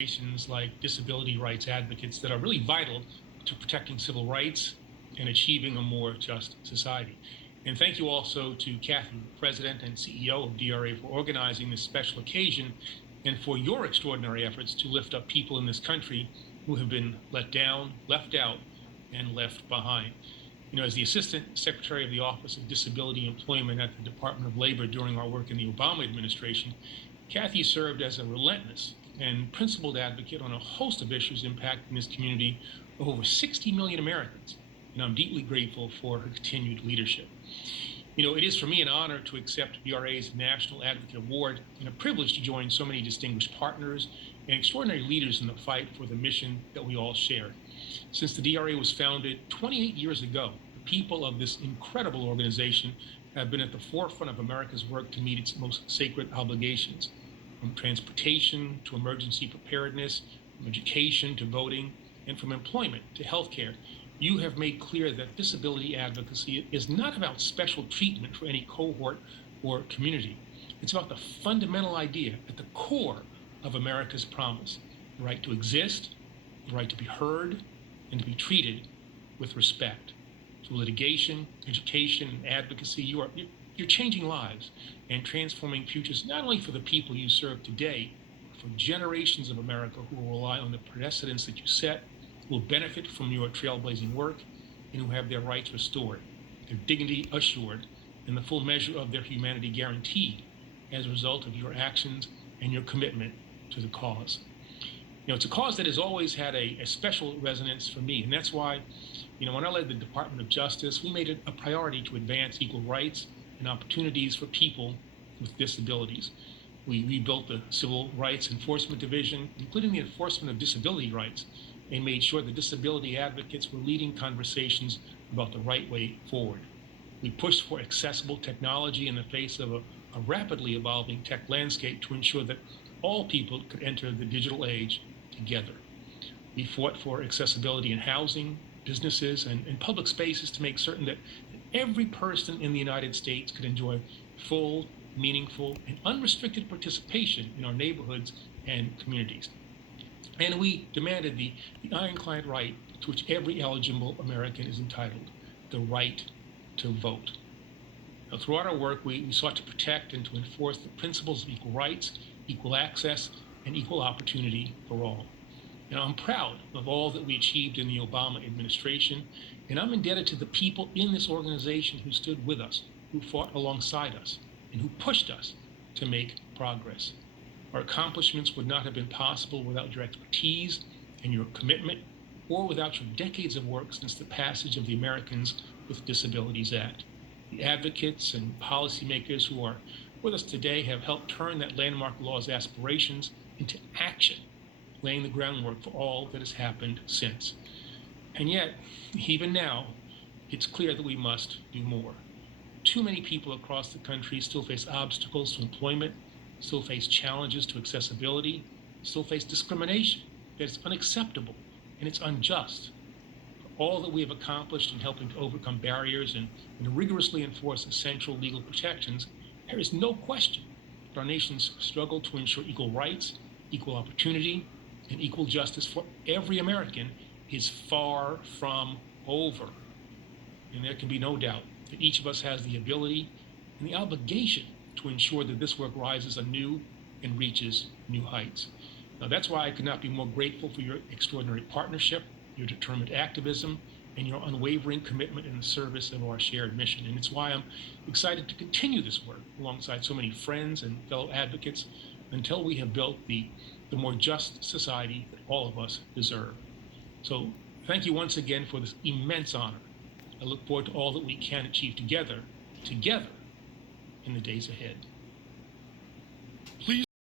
organizations like disability rights advocates that are really vital to protecting civil rights and achieving a more just society. And thank you also to Kathy, President and CEO of DRA, for organizing this special occasion and for your extraordinary efforts to lift up people in this country who have been let down, left out, and left behind. As the Assistant Secretary of the Office of Disability Employment at the Department of Labor during our work in the Obama administration, Kathy served as a relentless and principled advocate on a host of issues impacting this community of over 60 million Americans, and I'm deeply grateful for her continued leadership. It is for me an honor to accept DRA's National Advocate Award and a privilege to join so many distinguished partners and extraordinary leaders in the fight for the mission that we all share. Since the DRA was founded 28 years ago, the people of this incredible organization have been at the forefront of America's work to meet its most sacred obligations, from transportation to emergency preparedness, from education to voting, and from employment to healthcare. You have made clear that disability advocacy is not about special treatment for any cohort or community. It's about the fundamental idea at the core of America's promise: the right to exist, the right to be heard, and to be treated with respect. Through litigation, education, and advocacy, you're changing lives and transforming futures not only for the people you serve today, but for generations of America who will rely on the precedents that you set, who will benefit from your trailblazing work, and who have their rights restored, their dignity assured, and the full measure of their humanity guaranteed as a result of your actions and your commitment to the cause. It's a cause that has always had a special resonance for me, and that's why, when I led the Department of Justice, we made it a priority to advance equal rights and opportunities for people with disabilities. We rebuilt the Civil Rights Enforcement Division, including the enforcement of disability rights, and made sure that disability advocates were leading conversations about the right way forward. We pushed for accessible technology in the face of a rapidly evolving tech landscape to ensure that all people could enter the digital age together. We fought for accessibility in housing, businesses, and public spaces to make certain that every person in the United States could enjoy full, meaningful, and unrestricted participation in our neighborhoods and communities. And we demanded the ironclad right to which every eligible American is entitled: the right to vote. Now, throughout our work, we sought to protect and to enforce the principles of equal rights, equal access, and equal opportunity for all. I'm proud of all that we achieved in the Obama administration, and I'm indebted to the people in this organization who stood with us, who fought alongside us, and who pushed us to make progress. Our accomplishments would not have been possible without your expertise and your commitment, or without your decades of work since the passage of the Americans with Disabilities Act. The advocates and policymakers who are with us today have helped turn that landmark law's aspirations into action, laying the groundwork for all that has happened since. And yet, even now, it's clear that we must do more. Too many people across the country still face obstacles to employment, still face challenges to accessibility, still face discrimination that is unacceptable and it's unjust. For all that we have accomplished in helping to overcome barriers and rigorously enforce essential legal protections, there is no question that our nation's struggle to ensure equal rights, equal opportunity, and equal justice for every American is far from over. And there can be no doubt that each of us has the ability and the obligation to ensure that this work rises anew and reaches new heights. Now, that's why I could not be more grateful for your extraordinary partnership, your determined activism, and your unwavering commitment in the service of our shared mission. And it's why I'm excited to continue this work alongside so many friends and fellow advocates until we have built the more just society that all of us deserve. So thank you once again for this immense honor. I look forward to all that we can achieve together in the days ahead.